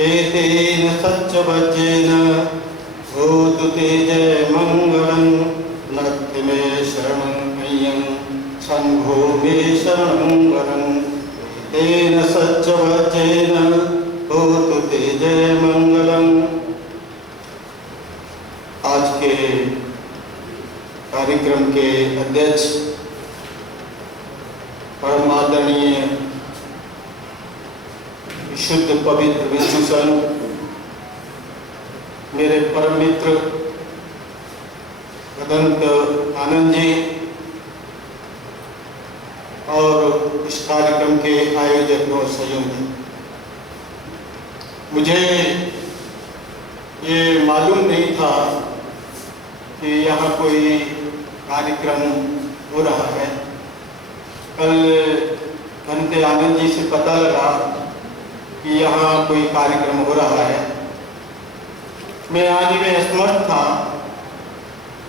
एतेन सत्यवचेन भूतु ते जय मंगलं नत्ति मे शरणं अय्यं शंभो मे शरणं वरम् एतेन सत्यवचेन भूतु ते जय मंगलम्। आज के कार्यक्रम के अध्यक्ष परम आदरणीय शुद्ध पवित्र विभूषण मेरे परम मित्र अनंत आनंद जी और इस कार्यक्रम के आयोजक और सहयोगी, मुझे ये मालूम नहीं था कि यहाँ कोई कार्यक्रम हो रहा है। कल घंटे आनंद जी से पता लगा कि यहाँ कोई कार्यक्रम हो रहा है। मैं आने में असमर्थ था,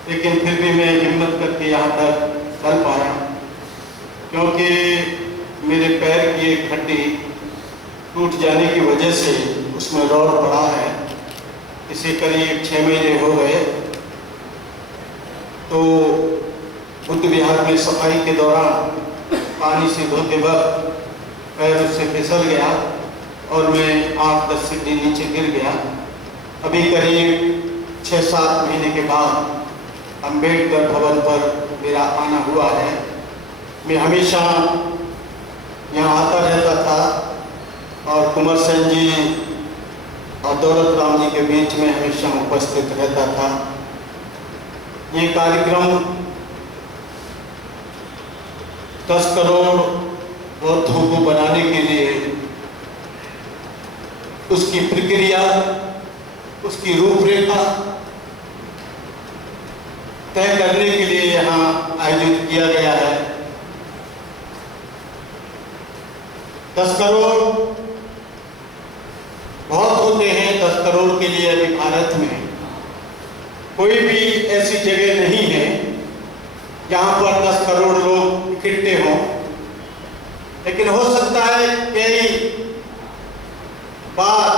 लेकिन फिर भी मैं हिम्मत करके यहाँ तक चल पाया, क्योंकि मेरे पैर की एक हड्डी टूट जाने की वजह से उसमें रौड़ पड़ा है। इसे करीब 6 महीने हो गए। तो बुद्ध विहार में सफाई के दौरान पानी से धोते वक्त पैर उससे फिसल गया और मैं 8-10 सीढ़ी नीचे गिर गया। अभी करीब 6-7 महीने के बाद अम्बेडकर भवन पर मेरा आना हुआ है। मैं हमेशा यहाँ आता रहता था और कुंवर सेन जी और दौलत राम जी के बीच में हमेशा उपस्थित रहता था। ये कार्यक्रम 10 करोड़ बौद्धों को बनाने के लिए उसकी प्रक्रिया, उसकी रूपरेखा तय करने के लिए यहाँ आयोजित किया गया है। 10 करोड़ बहुत होते हैं। 10 करोड़ के लिए अभी भारत में कोई भी ऐसी जगह नहीं है जहाँ पर 10 करोड़ लोग इकट्ठे हों, लेकिन हो सकता है कई बार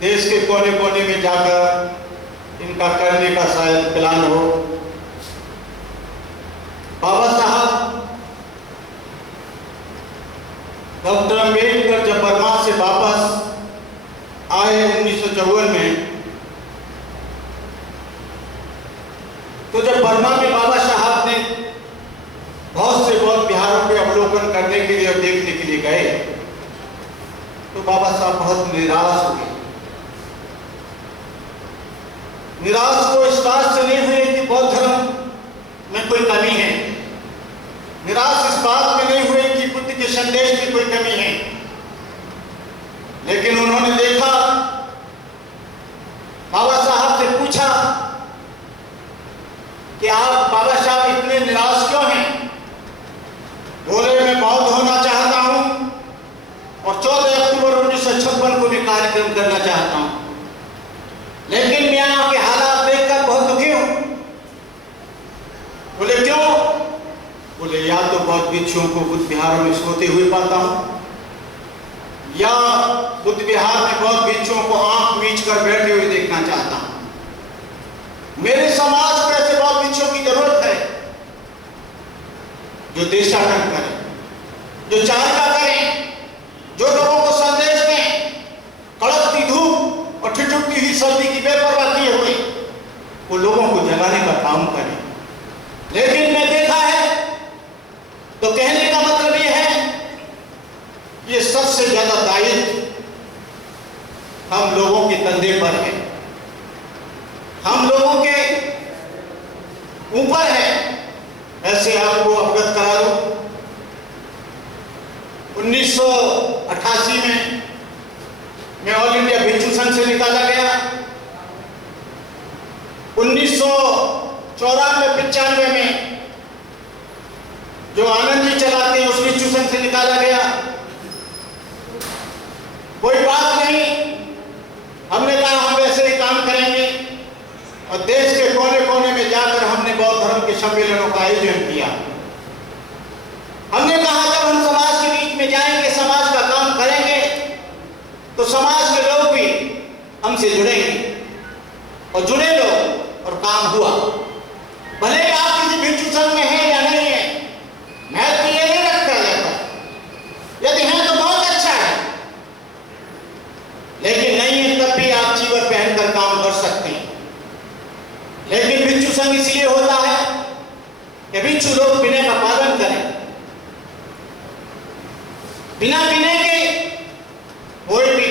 देश के कोने कोने में जाकर इनका करने का शायद प्लान हो। बाबा साहब डॉक्टर अम्बेडकर जब बर्मा से वापस आए 1954 में, तो जब बर्मा में बाबा साहब ने बहुत से बौद्ध विहारों के अवलोकन करने के लिए और देखने के लिए गए, तो बाबा साहब बहुत निराश हुए। निराश को इस बात से नहीं हुए कि बौद्ध धर्म में कोई कमी है, निराश इस बात में नहीं हुए कि बुद्ध के संदेश में कोई कमी है, लेकिन उन्होंने देखा, बाबा साहब से पूछा कि आप बाबा साहब इतने निराश क्यों हैं? बोले, मैं बौद्ध होना चाहता हूं और 14 अक्टूबर 1956 को मैं कार्यक्रम करना चाहता हूं, लेकिन मैं यहाँ के हालात देखकर बहुत दुखी हूं। बोले, क्यों? बोले, या तो बौद्ध भिक्षुओं को बुद्ध विहारों में सोते हुए पाता हूं, या बुद्ध विहार में बौद्ध भिक्षुओं को आंख मीच कर बैठे हुए देखना चाहता हूं। मेरे समाज को ऐसे बौद्ध भिक्षुओं की जरूरत है जो देशाटन करें, जो चारिका करें, जो लोगों को संदेश दें, कड़कती धूप और ठिठुरती हुई सर्दी की बेपरवाह किए हुए वो लोगों को जगाने का काम करें। लेकिन मैं देखा है, तो कहने का मतलब ये है, ये सबसे ज्यादा दायित्व हम लोगों के कंधे पर है, हम लोगों के ऊपर है। ऐसे आपको अवगत करा दूं, 1988 में मैं ऑल इंडिया भिक्षु संघ से निकाला गया। 1994-95 में जो आनंद जी चलाते हैं उस भिक्षु संघ से निकाला गया। कोई बात नहीं, हमने कहा हम वैसे ही काम करेंगे और देश के कोने कोने में जाकर हमने बौद्ध धर्म के सम्मेलनों का आयोजन किया। हमने कहा जब हम समाज के बीच में जाएंगे, समाज का काम करेंगे, तो समाज के लोग भी से जुड़ेंगे और जुड़े लोग और काम हुआ। भले आप किसी भिक्षु संघ में हैं या नहीं है, मैं तो ये नहीं रखता जाता, यदि हैं तो बहुत अच्छा है, लेकिन नहीं है तब भी आप चीवर पहनकर काम कर सकते हैं। लेकिन भिक्षु संघ इसलिए होता है कि भिक्षु लोग विनय का पालन करें। बिना विनय के कोई भी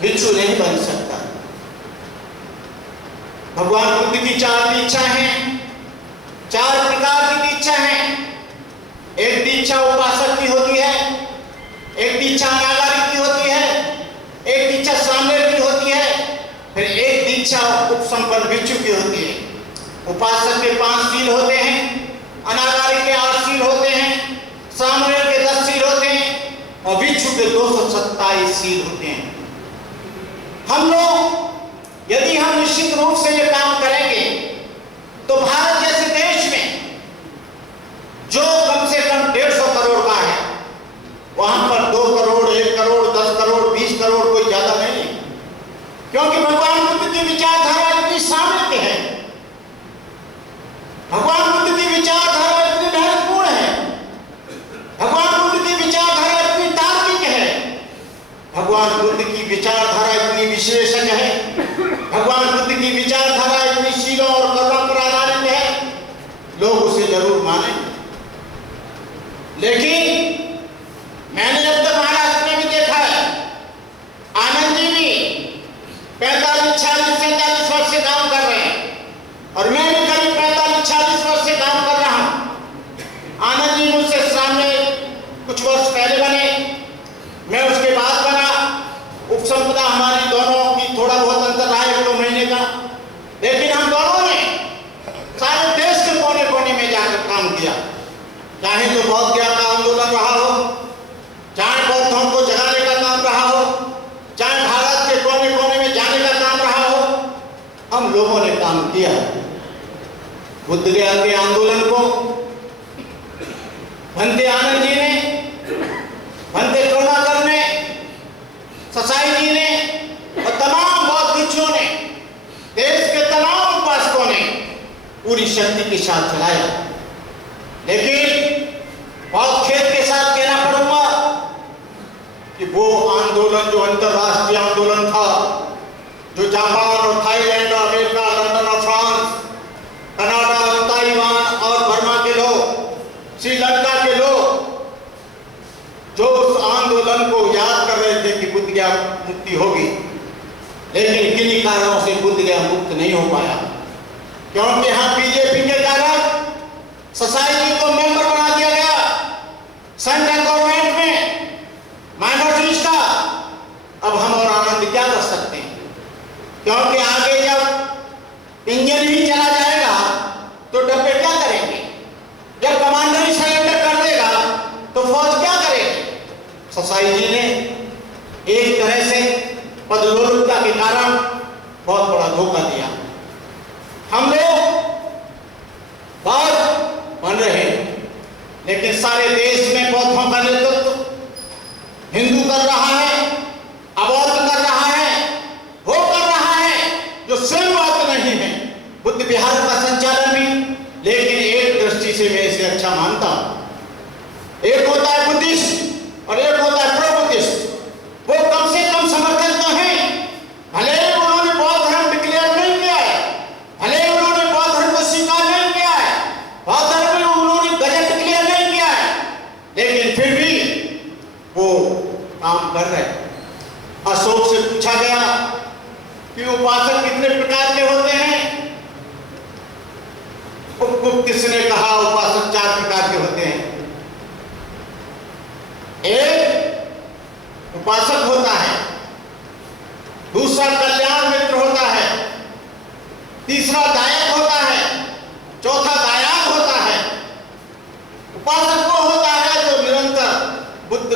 भिक्षु नहीं बन सकता। भगवान बुद्ध की 4 दीक्षा हैं, 4 प्रकार की दीक्षा हैं। एक दीक्षा उपासक की होती है, एक दीक्षा नागारिक की होती है, एक दीक्षा सामवेद की होती है, फिर एक दीक्षा उपसंपन्न भिक्षु की होती है। उपासक के 5 सील होते हैं, अनागारिक के 8 सील होते हैं, सामवेद के 10 सील होते हैं और भिक्षु के 227 सील होते हैं। हम लोग यदि हम निश्चित रूप से ये काम करेंगे तो भारत जैसे देश में जो कम से कम 150 करोड़ का है, वहां पर 2 करोड़, 1 करोड़, 10 करोड़, 20 करोड़ कोई ज्यादा नहीं है, क्योंकि भगवान बुद्ध की विचारधारा इतनी सामर्थ्य है, भगवान बुद्ध की विचारधारा इतनी महत्वपूर्ण है, भगवान बुद्ध की विचारधारा इतनी तार्किक है, भगवान बुद्ध की विचारधारा इतनी विश्लेषक है, भगवान बुद्ध की विचारधारा इतनी शीलों और कर्मों पर आधारित है, लोग उसे जरूर मानेंगे। लेकिन मैंने अब तक महाराष्ट्र में भी देखा है, आनंद जी भी 45, 46, 47 वर्ष से काम कर रहे हैं और मैं भी करीब 45, 46 वर्ष से काम कर रहा हूं। आनंद जी मुझसे सामने कुछ वर्ष पहले बने, मैं उसके बाद बना। उपसंपदा हमारी दोनों की थोड़ा बहुत अंतर रहा है, 1-2 महीने का, लेकिन हम दोनों ने सारे देश के कोने कोने में जाकर काम किया। चाहे तो बौद्ध ज्ञान का आंदोलन रहा हो, चाहे बौद्धों को जगाने का काम रहा हो, चाहे भारत के कोने कोने में जाने का काम रहा हो, हम लोगों ने काम किया। बुद्ध ज्ञान के आंदोलन को भंते आनंद जी ने, भंते करुणाकर ने, ससाई जी ने और तमाम बौद्ध भिक्षुओं ने, देश के तमाम उपासकों ने पूरी शक्ति के साथ चलाया। लेकिन बहुत खेद के साथ कहना पड़ूंगा कि वो आंदोलन जो अंतरराष्ट्रीय आंदोलन था, जो जापान और थाईलैंड और अमेरिका, लंदन और फ्रांस, कनाडा और ताइवान और बर्मा के लोग, श्रीलंका के लोग जो उस आंदोलन को याद कर रहे थे कि बुद्ध गया मुक्ति होगी, लेकिन किन्हीं कारणों से बुद्ध गया मुक्त नहीं हो पाया। क्योंकि यहाँ बीजेपी के कारण ससाई जी को मेंबर बना दिया गया सेंट्रल गवर्नमेंट में माइनॉरिटीज का। अब हम और आनंद क्या कर सकते हैं, क्योंकि आगे जब इंजन ही चला जाएगा तो डब्बे क्या करेंगे, जब कमांडर ही सरेंडर कर देगा तो फौज क्या करेगी। ससाई जी ने एक तरह से पदलोलुपता के कारण बहुत बड़ा धोखा दिया। हम लोग बहुत बन रहे हैं, लेकिन सारे देश में बौद्धों का नेतृत्व हिंदू कर रहा है, अबौद्ध कर रहा है, वो कर रहा है जो स्वयं बात नहीं है। बुद्ध विहार का संचालन भी, लेकिन एक दृष्टि से मैं इसे अच्छा मानता हूं। एक होता है बुद्धिस्ट और एक होता है प्रो बुद्धिस्ट। वो कम से कम समर्थन तो है, भले ही उन्होंने बौद्ध धर्म डिक्लेयर नहीं किया है, भले ही उन्होंने बौद्ध धर्म को स्वीकार नहीं किया है, बौद्ध धर्म में उन्होंने गजट डिक्लेयर नहीं किया है, लेकिन फिर भी वो काम कर रहे हैं। अशोक से पूछा गया कि उपासक कितने प्रकार के होते हैं, उपगुप्त ने कहा उपासक 4 प्रकार के होते हैं। एक उपासक होता है, दूसरा कल्याण मित्र होता है, तीसरा दायक होता है, चौथा दायाद होता है। उपासक वो होता है जो निरंतर बुद्ध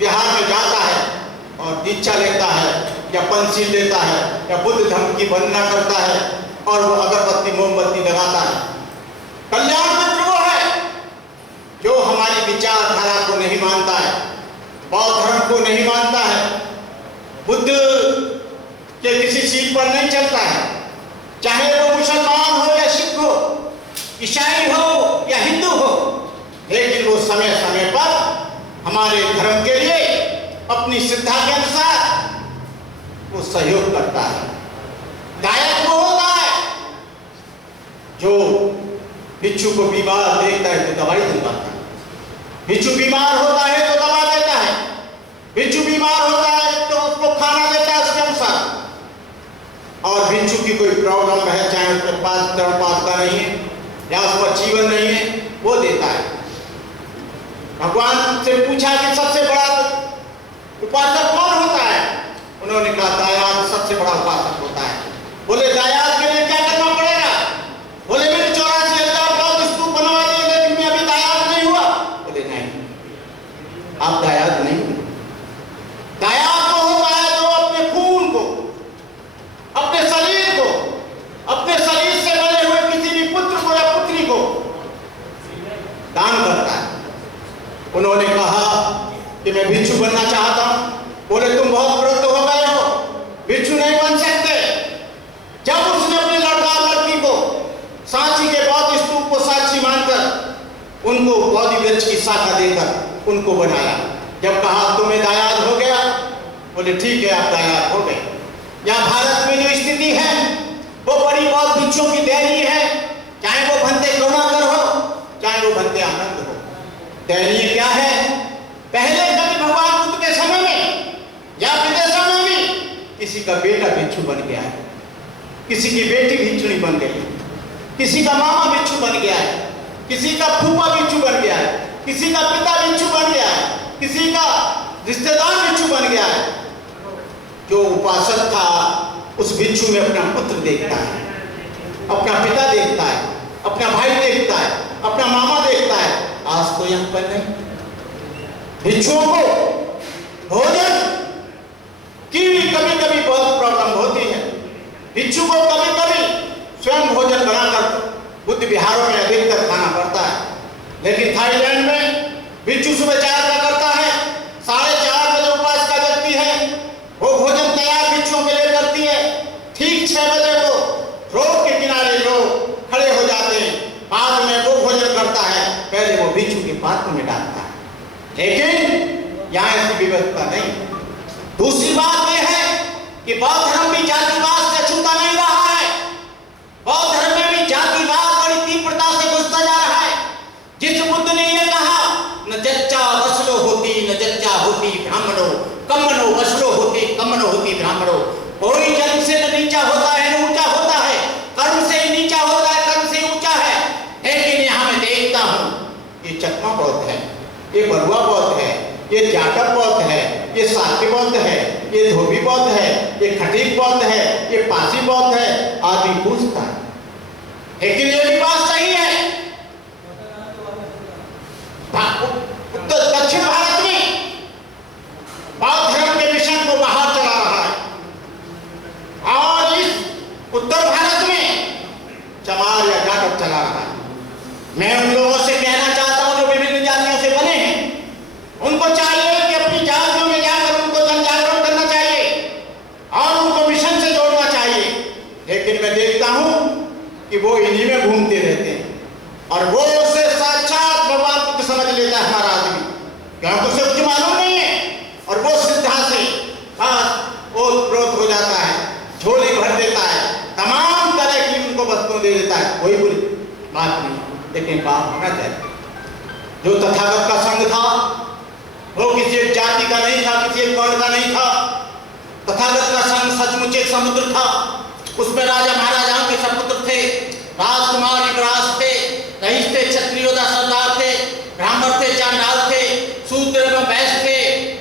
विहार में जाता है और दीक्षा लेता है या पंचशील लेता है या बुद्ध धर्म की वंदना करता है और वो अगरबत्ती मोमबत्ती लगाता है। कल्याण मित्र वो है जो हमारी विचारधारा को नहीं मानता है, बौद्ध धर्म को नहीं मानता है, बुद्ध सीट पर नहीं चलता है, चाहे वो मुसलमान हो या सिख हो, ईसाई हो या हिंदू हो, लेकिन वो समय समय पर हमारे धर्म के लिए अपनी श्रद्धा के अनुसार वो सहयोग करता है। गायक वो होता है जो बिच्छू को बीमार देखता है तो दवाई दिलवाता है, बिच्छू बीमार होता है तो दवा देता है, बिच्छू बीमार होता है तो उसको खाना देता है उसके अनुसार, और बिच्छू की कोई प्रॉब्लम है, चाहे उसके पास तड़पात का नहीं है या उस पर जीवन नहीं है, वो देता है। भगवान से पूछा कि सबसे बड़ा उपासक कौन होता है? उन्होंने कहा दायाद सबसे बड़ा उपासक होता है। बोले दायाद के लिए क्या करना पड़ेगा? बोले मैंने 84,000 का स्तूप बनवा दिए लेकिन मैं अभी दायाद नहीं हुआ। बोले नहीं, आप दायाद नहीं हुए। दायाद तो होता है जो अपने खून को, अपने शरीर को, अपने शरीर से बने हुए किसी भी पुत्र को या पुत्री को दान करता है। उन्होंने कहा कि मैं भिक्षु बनना चाहता हूं। बोले तुम बहुत वृद्ध हो गए हो, भिक्षु नहीं बन सकते। जब उसने अपने लड़का लड़की को सांची के बौद्ध स्तूप को साक्षी मानकर उनको बौद्धि वृक्ष की शाखा देकर उनको बनाया। जब कहा तुम्हें दायाद हो गया, बोले ठीक है आप दायाद हो गए। यहाँ भारत में जो स्थिति है वो बड़ी बौद्ध भिक्षुओं की दयनीय है, चाहे वो भंते करुणाकर हो चाहे वो भंते आनंद हो। दयनीय क्या है? पहले कभी भगवान बुद्ध के समय में या विदेशों में भी किसी का बेटा भिक्षु बन गया है, किसी की बेटी भिक्षुणी बन गई है, किसी का मामा भिक्षु बन गया है, किसी का फूफा भिक्षु बन गया है, किसी का पिता भिक्षु बन गया है, किसी का रिश्तेदार भिक्षु बन गया है। जो उपासक था उस भिक्षु में अपना पुत्र देखता है, अपना पिता देखता है, अपना भाई देखता है, अपना मामा देखता है। आज तो यहाँ पर नहीं। भिक्षुओं को भोजन की भी कभी कभी बहुत प्रॉब्लम होती है। भिक्षु को कभी कभी स्वयं भोजन बनाकर बुद्ध विहारों में अधिकतर खाना पड़ता है, लेकिन थाईलैंड में भिक्षु सुबह 4 का करता है, 4:30 बजे उपास का जगती है, वो भोजन तैयार भिक्षुओं के लिए करती है। ठीक 6 बजे को रोड के किनारे लोग खड़े हो जाते हैं, बाद में वो भोजन करता है, पहले वो भिक्षु के पात्र में डालता है। लेकिन यहाँ ऐसी व्यवस्था नहीं। दूसरी बात यह है कि बौद्ध धर्म भी जातिवाद से छूटा नहीं रहा है। बौद्ध धर्म में भी जातिवाद बड़ी तीव्रता से घुसता जा रहा है। जिस बुद्ध ने यह कहा न जच्चा वसलो होती न जच्चा होती ब्राह्मणो, कम्मनो वसलो होती कम्मनो होती ब्राह्मणो। कोई जन्म से न नीचा होता है न ऊंचा होता है, कर्म से ही नीचा होता है, कर्म से ऊंचा है। लेकिन यहाँ मैं देखता हूँ ये चकमा बौद्ध है, ये बरुआ बौद्ध है, ये जाटव बौद्ध है, ये साक्य बौद्ध है, ये धोबी बौद्ध है, ये खटीक बौद्ध है, ये पासी बौद्ध है, आदि पूछता है। लेकिन ये भी बात सही है, दक्षिण भारत में बौद्ध धर्म के मिशन को बाहर चला रहा है, और इस उत्तर भारत में चमार या जाटव चला रहा है। मैं उन लोगों से कहना चाहता हूं जो विभिन्न जातियों से बने हैं, उनको चाहिए कि अपनी जातियों में जाकर उनको जनजागरण करना चाहिए और उनको मिशन से जोड़ना चाहिए। लेकिन मैं देखता हूं कि वो इन्हीं में घूमते रहते हैं और वो उसे साक्षात भगवान बुद्ध समझ लेता है हमारा आदमी, क्योंकि उसे कुछ मालूम नहीं है, और वो श्रद्धा से बस ओत-प्रोत हो जाता है, झोली भर देता है, तमाम तरह की उनको वस्तुएं दे देता है। कोई बुरी बात नहीं, लेकिन बात होना चाहिए। जो तथागत का संग था वो किसी एक जाति का नहीं था, किसी एक वर्ण का नहीं था। तथागत का संग सचमुच एक समुद्र था, उसमें राजा महाराजाओं के सपुत्र थे, राजकुमार युवराज थे, रईस थे, क्षत्रियों का सरदार थे, ब्राह्मण थे, चांडाल थे, शूद्र एवं वैश्य थे,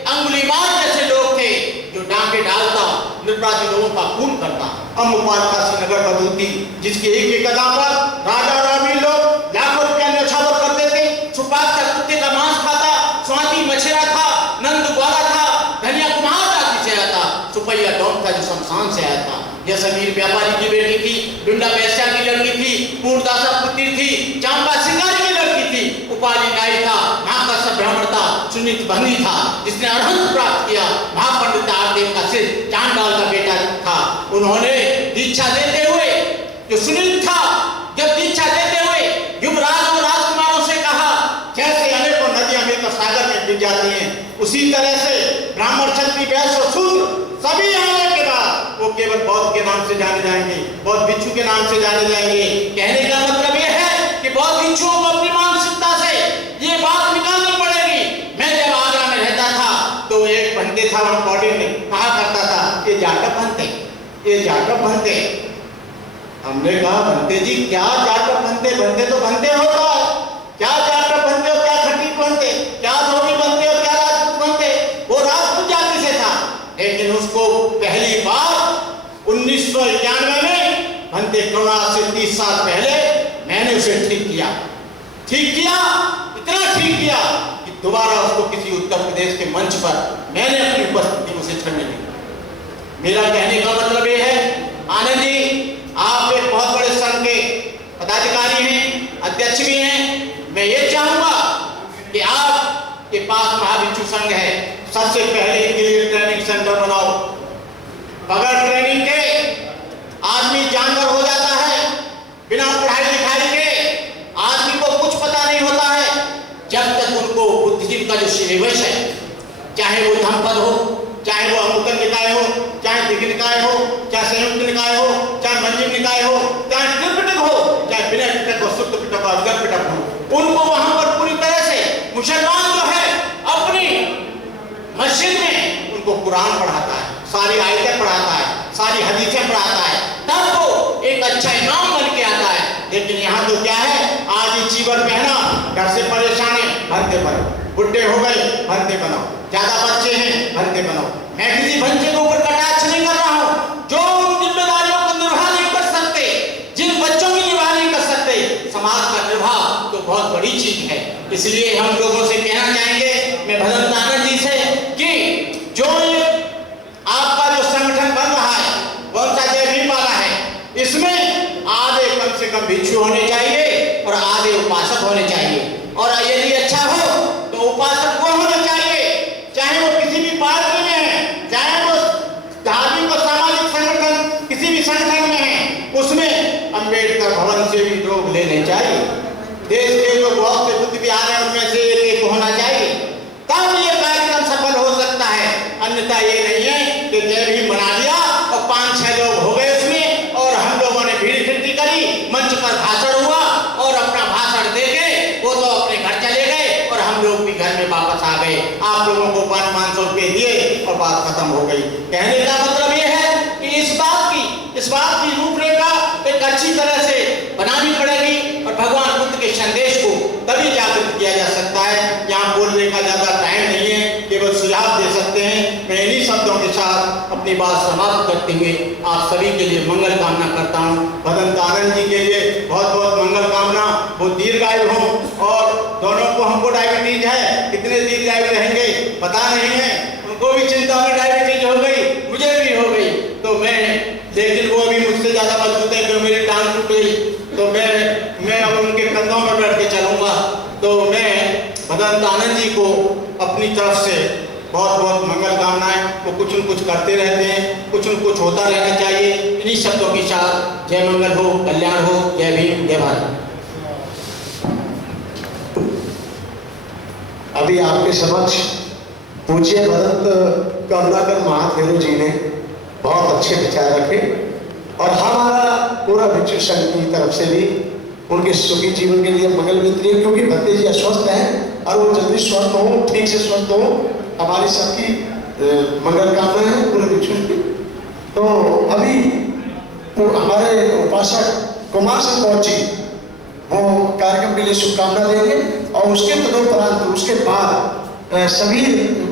अंगुलीमाल जैसे लोग थे जो डांके डालता, निर्वाचित लोगों का खून करता। अम्बपाल काशी नगर बदूती जिसके एक कदम पर राजा रामी लोग लाखों रुपया न्यौछावर करते थे, छुपा कर कुत्ते का मांस खाता, स्वाति मछेरा था, नंद ग्वाला था, धनिया कुमार जाति से आया था, सुपैया डॉन था जो शमशान से आया था, यह समीर व्यापारी की बेटी थी, डुंडा वैश्या की लड़की थी, पूर्णदासा पुत्री थी, चांपा सिंगारी की लड़की थी, उपाली नाई था, महाकश्यप ब्राह्मण था, सुनीत बहनी था जिसने अरहंत प्राप्त किया, महापंडित आरदेव का सिर चांडाल का बेटा था। उन्होंने उसी तरह से ब्राह्मण, क्षत्रिय, वैश्य और शूद्र सभी आने के बाद वो केवल बौद्ध के नाम से जाने जाएंगे, बौद्ध भिक्षु के नाम से जाने जाएंगे। कहने का मतलब ये है कि बौद्ध भिक्षुओं को अपनी मानसिकता से ये बात निकालनी पड़ेगी। मैं जब आगरा में रहता था तो एक पंडित था, वहां पौड़ी में कहा करता था, ये जाटव बनते, ये जाटव बनते। हमने कहा बनते जी क्या जाटव बनते? बनते तो बनते होता है, क्या जाटव बनते हो, क्या खटीक बनते, क्या धोबी बनते हो, क्या राजपूत बनते? वो राजपूत जाति से था, लेकिन उसको पहली बार 1991 में बनते करुणा से 30 साल पहले मैंने उसे ठीक किया, इतना ठीक किया कि दोबारा उसको किसी उत्तर प्रदेश के मंच पर मैंने अपनी उपस्थिति उसे छड़ने दी। मेरा कहने का मतलब ये है, आनंद जी आप एक बहुत बड़े संघ के पदाधिकारी हैं, अध्यक्ष भी हैं। मैं ये चाहूंगा कि आपके पास महाभिक्षु संघ है, सबसे पहले इनके लिए ट्रेनिंग सेंटर बनाओ। बगैर ट्रेनिंग के आदमी जानवर हो जाता है, बिना पढ़ाई लिखाई के आदमी को कुछ पता नहीं होता है। जब तक उनको बुद्धिजीवी का जो सिलेबस है, चाहे वो धम्मपद हो, चाहे वो अंगुतर निकाय हो, चाहे दीर्घ निकाय हो, चाहे संयुक्त निकाय हो, चाहे मध्यम निकाय हो, चाहे त्रिपिटक हो, चाहे विनय पिटक हो, सुत्त पिटक हो, अजगर पिटक हो, उनको वहां पर पूरी तरह से मुसलमान जो है अपनी मस्जिद में उनको कुरान पढ़ाता है, सारी आयतें पढ़ाता है, सारी हदीसें पढ़ाता है, तब वो एक अच्छा इमाम बन के आता है। लेकिन यहाँ तो क्या है, आज ही चीवर पहना, घर से परेशान है, भरते बनाओ, बुढ़े हो गए भरते बनाओ, ज्यादा बच्चे हैं भरते बनाओ। मैं किसी बच्चे के ऊपर कटाक्ष नहीं कर रहा हूँ, जो उन जिम्मेदारियों को निर्वाह नहीं कर सकते, जिन बच्चों की निर्वाह नहीं कर सकते, समाज का निर्वाह तो बहुत बड़ी चीज है। इसलिए हम लोगों से कहना चाहेंगे, मैं भदंत आनंद जी से, कि जो आपका जो संगठन बन रहा है, कौन सा जय भीम वाला है, इसमें आधे कम से कम भिक्षु होने चाहिए और आधे उपासक होने चाहिए। और यदि अच्छा हो तो उपासक वो होना चाहिए, चाहे वो किसी भी पार्टी में है, चाहे वो धार्मिक और सामाजिक संगठन किसी भी संगठन में है, उसमें अंबेडकर भवन से भी लोग लेने चाहिए। देश के जो बहुत से बुद्ध विहार हैं उनमें से एक होना चाहिए, तब ये कार्यक्रम सफल हो सकता है। अन्यथा ये नहीं है कि जय भीम बना लिया और 5-6 लोग हो गए उसमें, और हम लोगों ने भीड़ इकट्ठी करी, मंच पर भाषण हुआ और अपना भाषण देके वो तो अपने घर चले गए और हम लोग भी घर में वापस आ गए। आप लोगों को 500 रुपये दिए और बात खत्म हो गई। कहने का मतलब ये है कि इस बात की रूपरेखा एक अच्छी तरह से बनानी पड़ेगी और भगवान बुद्ध के संदेश को तभी जागृत किया जा सकता है। यहाँ बोलने का ज्यादा टाइम नहीं है, केवल सुझाव दे सकते हैं। मैं इन्हीं शब्दों के साथ अपनी बात समाप्त करते हुए आप सभी के लिए मंगल कामना करता हूँ। भदंत आनंद जी के लिए बहुत बहुत मंगल कामना, वो दीर्घायु हो, और दोनों को, हमको डायबिटीज है, कितने दीर्घायु रहेंगे पता नहीं है, उनको भी चिंता में डायबिटीज हो गई, मुझे भी हो गई, तो मैं, लेकिन वो भी मुझसे ज्यादा मजबूत है क्योंकि मेरी टांग टूट गई, तो मैं अब उनके कंधों पर बैठ के चलूंगा। तो मैं भदंत आनंद जी को अपनी तरफ से बहुत बहुत मंगल कामनाएं। वो कुछ न कुछ करते रहते हैं, कुछ न कुछ होता रहना चाहिए। इन्हीं शब्दों के साथ जय मंगल हो, कल्याण हो, जय भीम, जय भारत। अभी आपके समक्ष पूज्य भदंत करुणाकर महाथेरो जी ने बहुत अच्छे विचार रखे, और हमारा पूरा भिक्षु संघ की तरफ से भी उनके सुखी जीवन के लिए मंगल मिलती है, क्योंकि भक्ति जी अस्वस्थ हैं और वो जल्दी स्वस्थ हो, ठीक से स्वस्थ हो, हमारी सबकी मंगल कामना है पूरे भिक्षु की। तो अभी हमारे उपासक कुमार सिंह पहुंची, वो कार्यक्रम के लिए शुभकामना देंगे, और उसके तदुपरांत उसके बाद सभी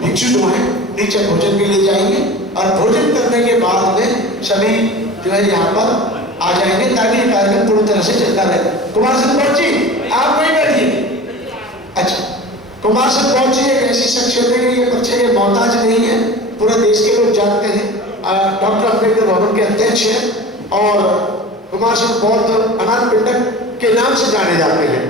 भिक्षु जो हैं नीचे भोजन के लिए जाएंगे, और भोजन करने के बाद में सभी जो है यहाँ पर आ जाएंगे, ताकि कार्यक्रम पूरी तरह से चलता रहे। कुमार सिंह पहुंची, आप वहीं बैठिए। अच्छा, कुमार सिंह पहुंची एक ऐसी शख्सियत है कि ये पर्चे के मोहताज नहीं है, पूरे देश के लोग जानते हैं। डॉक्टर अम्बेडकर भवन के अध्यक्ष हैं, और कुमार सिंह बौद्ध अनाथ पिंडक के नाम से जाने जाते हैं।